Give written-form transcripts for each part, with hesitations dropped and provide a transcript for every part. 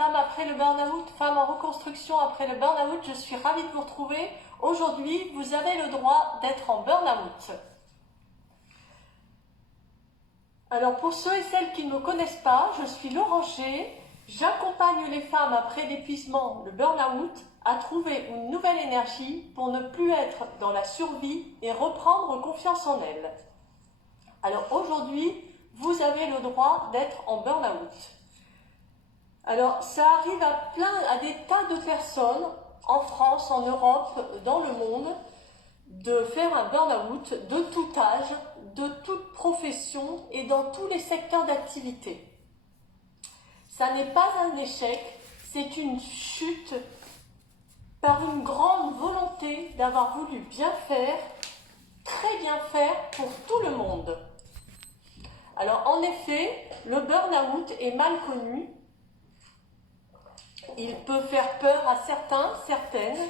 femmes après le burn-out, femmes en reconstruction après le burn-out, je suis ravie de vous retrouver. Aujourd'hui, vous avez le droit d'être en burn-out. Alors pour ceux et celles qui ne me connaissent pas, je suis Laurent G. J'accompagne les femmes après l'épuisement, le burn-out, à trouver une nouvelle énergie pour ne plus être dans la survie et reprendre confiance en elles. Alors aujourd'hui, vous avez le droit d'être en burn-out. Alors ça arrive à des tas de personnes en France, en Europe, dans le monde, de faire un burn-out de tout âge, de toute profession et dans tous les secteurs d'activité. Ça n'est pas un échec, c'est une chute par une grande volonté d'avoir voulu bien faire, très bien faire pour tout le monde. Alors en effet, le burn-out est mal connu. Il peut faire peur à certains, certaines.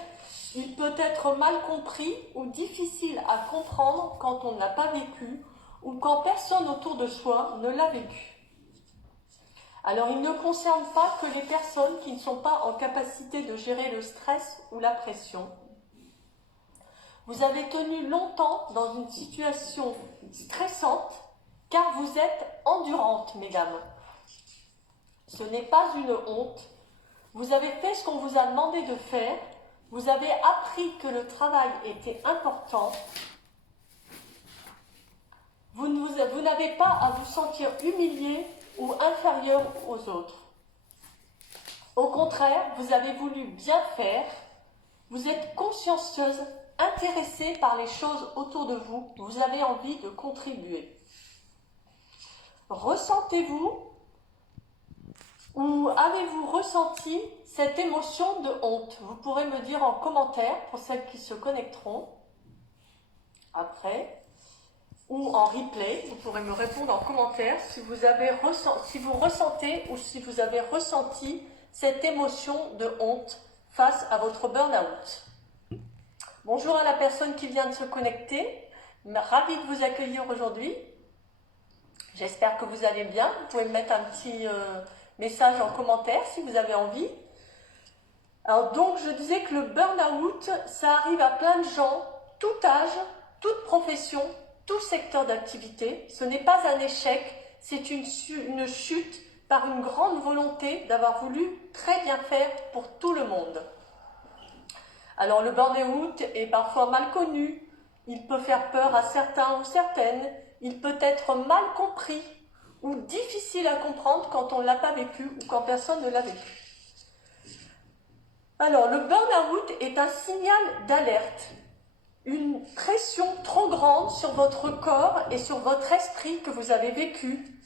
Il peut être mal compris ou difficile à comprendre quand on ne l'a pas vécu ou quand personne autour de soi ne l'a vécu. Alors il ne concerne pas que les personnes qui ne sont pas en capacité de gérer le stress ou la pression. Vous avez tenu longtemps dans une situation stressante car vous êtes endurante, mesdames. Ce n'est pas une honte. Vous avez fait ce qu'on vous a demandé de faire. Vous avez appris que le travail était important. Vous n'avez pas à vous sentir humilié ou inférieur aux autres. Au contraire, vous avez voulu bien faire. Vous êtes consciencieuse, intéressée par les choses autour de vous. Vous avez envie de contribuer. Ressentez-vous ou avez-vous ressenti cette émotion de honte? Vous pourrez me dire en commentaire pour celles qui se connecteront après ou en replay. Vous pourrez me répondre en commentaire si vous ressentez ou si vous avez ressenti cette émotion de honte face à votre burn-out. Bonjour à la personne qui vient de se connecter. Ravie de vous accueillir aujourd'hui. J'espère que vous allez bien. Vous pouvez me mettre un petit message en commentaire si vous avez envie. Alors donc, je disais que le burn-out, ça arrive à plein de gens, tout âge, toute profession, tout secteur d'activité. Ce n'est pas un échec, c'est une chute par une grande volonté d'avoir voulu très bien faire pour tout le monde. Alors le burn-out est parfois mal connu, il peut faire peur à certains ou certaines, il peut être mal compris ou difficile à comprendre quand on ne l'a pas vécu ou quand personne ne l'a vécu. Alors, le burn-out est un signal d'alerte, une pression trop grande sur votre corps et sur votre esprit que vous avez vécu.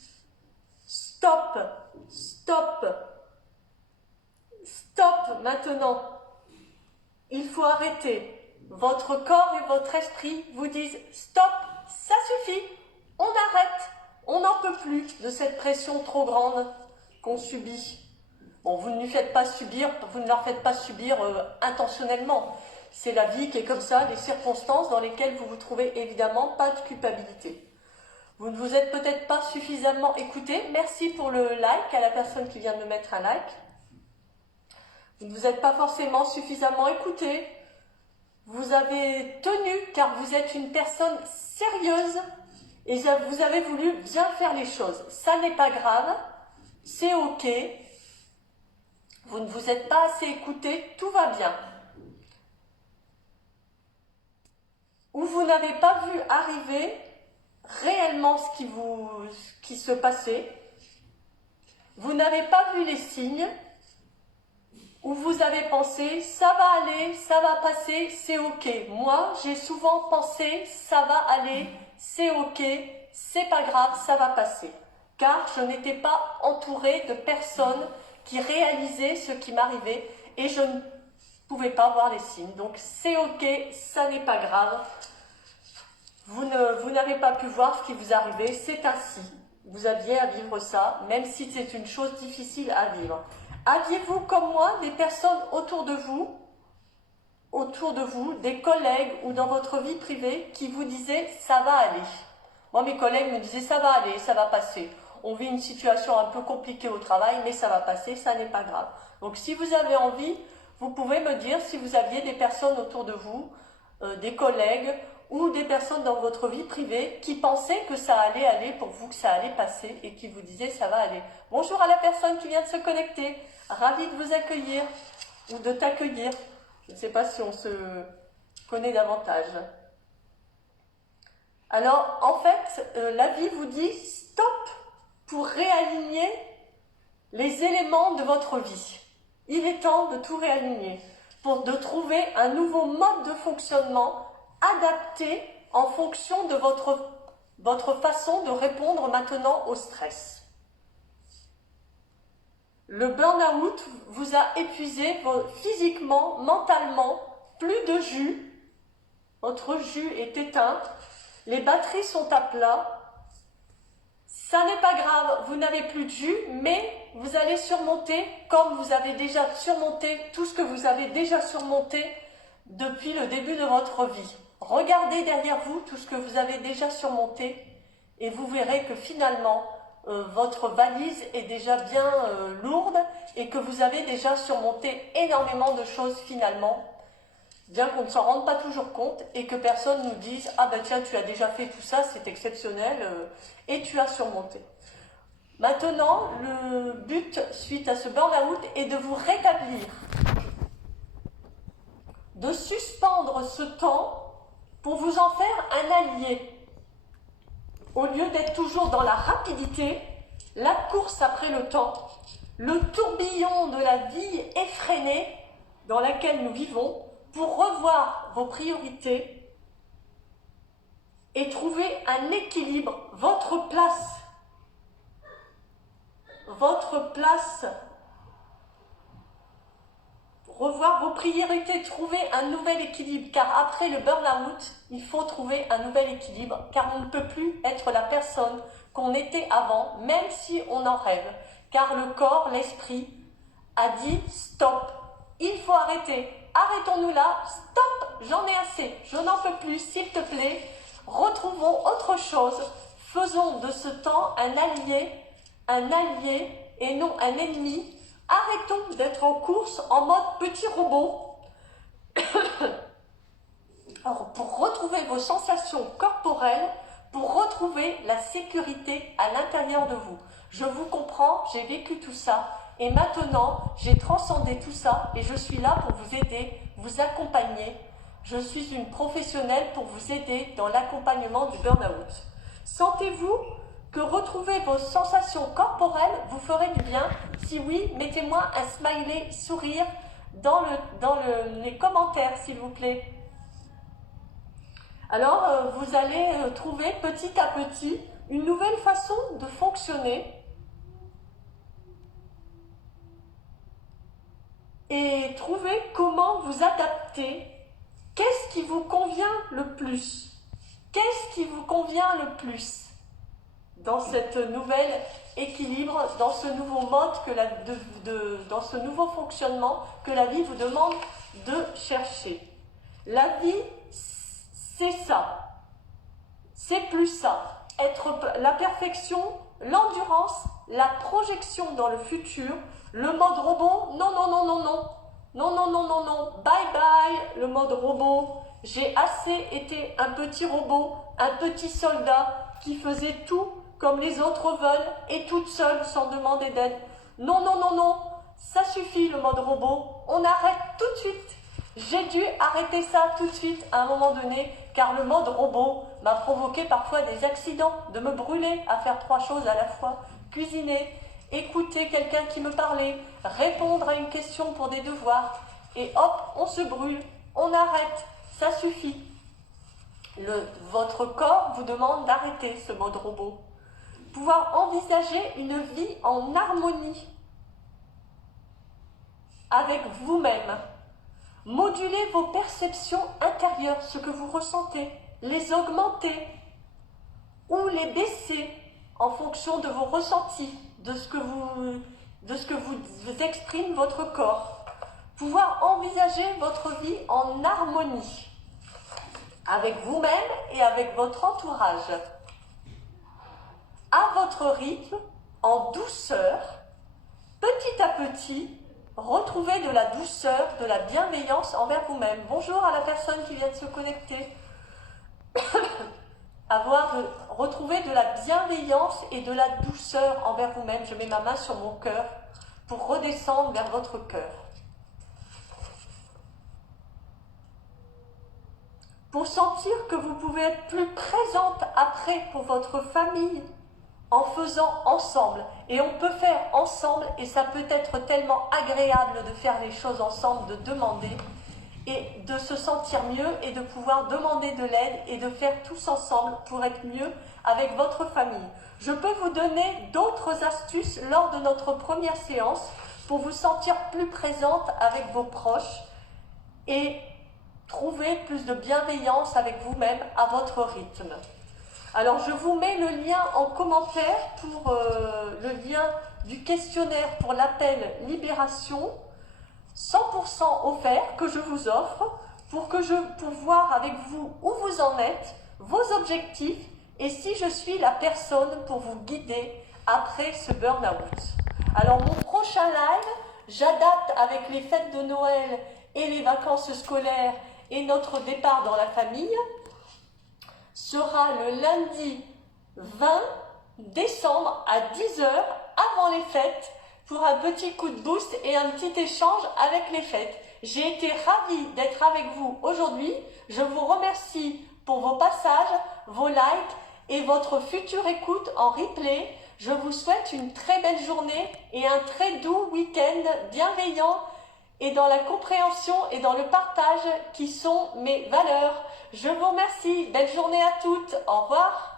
Stop, stop, stop maintenant. Il faut arrêter. Votre corps et votre esprit vous disent stop, ça suffit, on arrête. On n'en peut plus de cette pression trop grande qu'on subit. Bon, vous ne leur faites pas subir intentionnellement. C'est la vie qui est comme ça, des circonstances dans lesquelles vous vous trouvez évidemment pas de culpabilité. Vous ne vous êtes peut-être pas suffisamment écouté. Merci pour le like à la personne qui vient de me mettre un like. Vous ne vous êtes pas forcément suffisamment écouté. Vous avez tenu car vous êtes une personne sérieuse. Et vous avez voulu bien faire les choses. Ça n'est pas grave, c'est ok. Vous ne vous êtes pas assez écouté, tout va bien. Ou vous n'avez pas vu arriver réellement ce qui se passait. Vous n'avez pas vu les signes. Ou vous avez pensé, ça va aller, ça va passer, c'est ok. Moi, j'ai souvent pensé, ça va aller, c'est ok, c'est pas grave, ça va passer. Car je n'étais pas entourée de personnes qui réalisaient ce qui m'arrivait et je ne pouvais pas voir les signes. Donc c'est ok, ça n'est pas grave. Vous n'avez pas pu voir ce qui vous arrivait, c'est ainsi. Vous aviez à vivre ça, même si c'est une chose difficile à vivre. Aviez-vous comme moi des personnes autour de vous, des collègues ou dans votre vie privée qui vous disaient « ça va aller ». Moi, mes collègues me disaient « ça va aller, ça va passer ». on vit une situation un peu compliquée au travail, mais ça va passer, ça n'est pas grave. Donc si vous avez envie, vous pouvez me dire si vous aviez des personnes autour de vous, des collègues ou des personnes dans votre vie privée qui pensaient que ça allait aller pour vous, que ça allait passer et qui vous disaient ça va aller. Bonjour à la personne qui vient de se connecter, ravie de vous accueillir ou de t'accueillir. Je ne sais pas si on se connaît davantage. Alors, en fait, la vie vous dit stop pour réaligner les éléments de votre vie. Il est temps de tout réaligner, de trouver un nouveau mode de fonctionnement adapté en fonction de votre façon de répondre maintenant au stress. Le burn-out vous a épuisé physiquement, mentalement, plus de jus. Votre jus est éteint, les batteries sont à plat. Ça n'est pas grave, vous n'avez plus de jus, mais vous allez surmonter comme vous avez déjà surmonté tout ce que vous avez déjà surmonté depuis le début de votre vie. Regardez derrière vous tout ce que vous avez déjà surmonté et vous verrez que finalement, votre valise est déjà bien lourde et que vous avez déjà surmonté énormément de choses finalement, bien qu'on ne s'en rende pas toujours compte et que personne nous dise « Ah ben tiens, tu as déjà fait tout ça, c'est exceptionnel et tu as surmonté ». Maintenant, le but suite à ce burn-out est de vous rétablir, de suspendre ce temps pour vous en faire un allié. Au lieu d'être toujours dans la rapidité, la course après le temps, le tourbillon de la vie effrénée dans laquelle nous vivons, pour revoir vos priorités et trouver un équilibre, votre place, revoir vos priorités, trouver un nouvel équilibre, car après le burn-out, il faut trouver un nouvel équilibre, car on ne peut plus être la personne qu'on était avant, même si on en rêve, car le corps, l'esprit a dit stop, il faut arrêter, arrêtons-nous là, stop, j'en ai assez, je n'en peux plus, s'il te plaît, retrouvons autre chose, faisons de ce temps un allié et non un ennemi. Arrêtons d'être en course en mode petit robot. Alors, pour retrouver vos sensations corporelles, pour retrouver la sécurité à l'intérieur de vous. Je vous comprends, j'ai vécu tout ça et maintenant j'ai transcendé tout ça et je suis là pour vous aider, vous accompagner. Je suis une professionnelle pour vous aider dans l'accompagnement du burn-out. Sentez-vous que retrouver vos sensations corporelles vous ferait du bien? Si oui, mettez-moi un smiley sourire dans les commentaires, s'il vous plaît. Alors, vous allez trouver petit à petit une nouvelle façon de fonctionner et trouver comment vous adapter. Qu'est-ce qui vous convient le plus? Qu'est-ce qui vous convient le plus dans cette nouvel équilibre, dans ce nouveau mode, dans ce nouveau fonctionnement que la vie vous demande de chercher? La vie, c'est ça. C'est plus ça. Être la perfection, l'endurance, la projection dans le futur, le mode robot, non, non, non, non, non. Non, non, non, non, non. Bye bye, le mode robot. J'ai assez été un petit robot, un petit soldat qui faisait tout comme les autres veulent et toute seule sans demander d'aide. Non, non, non, non. Ça suffit le mode robot. On arrête tout de suite. J'ai dû arrêter ça tout de suite à un moment donné car le mode robot m'a provoqué parfois des accidents, de me brûler à faire 3 choses à la fois. Cuisiner, écouter quelqu'un qui me parlait, répondre à une question pour des devoirs. Et hop, on se brûle, on arrête, ça suffit. Votre corps vous demande d'arrêter ce mode robot. Pouvoir envisager une vie en harmonie avec vous-même. Moduler vos perceptions intérieures, ce que vous ressentez, les augmenter ou les baisser en fonction de vos ressentis, de ce que vous exprime votre corps. Pouvoir envisager votre vie en harmonie avec vous-même et avec votre entourage. À votre rythme, en douceur, petit à petit, retrouvez de la douceur, de la bienveillance envers vous-même. Bonjour à la personne qui vient de se connecter. Retrouver de la bienveillance et de la douceur envers vous-même. Je mets ma main sur mon cœur pour redescendre vers votre cœur. Pour sentir que vous pouvez être plus présente après pour votre famille en faisant ensemble. Et on peut faire ensemble et ça peut être tellement agréable de faire les choses ensemble, de demander et de se sentir mieux et de pouvoir demander de l'aide et de faire tous ensemble pour être mieux avec votre famille. Je peux vous donner d'autres astuces lors de notre première séance pour vous sentir plus présente avec vos proches et trouver plus de bienveillance avec vous-même à votre rythme. Alors je vous mets le lien en commentaire pour le lien du questionnaire pour l'appel Libération 100% offert que je vous offre pour voir avec vous où vous en êtes, vos objectifs et si je suis la personne pour vous guider après ce burn-out. Alors mon prochain live, j'adapte avec les fêtes de Noël et les vacances scolaires et notre départ dans la famille, sera le lundi 20 décembre à 10h avant les fêtes pour un petit coup de boost et un petit échange avec les fêtes. J'ai été ravie d'être avec vous aujourd'hui. Je vous remercie pour vos passages, vos likes et votre future écoute en replay. Je vous souhaite une très belle journée et un très doux week-end bienveillant et dans la compréhension et dans le partage qui sont mes valeurs. Je vous remercie. Belle journée à toutes. Au revoir.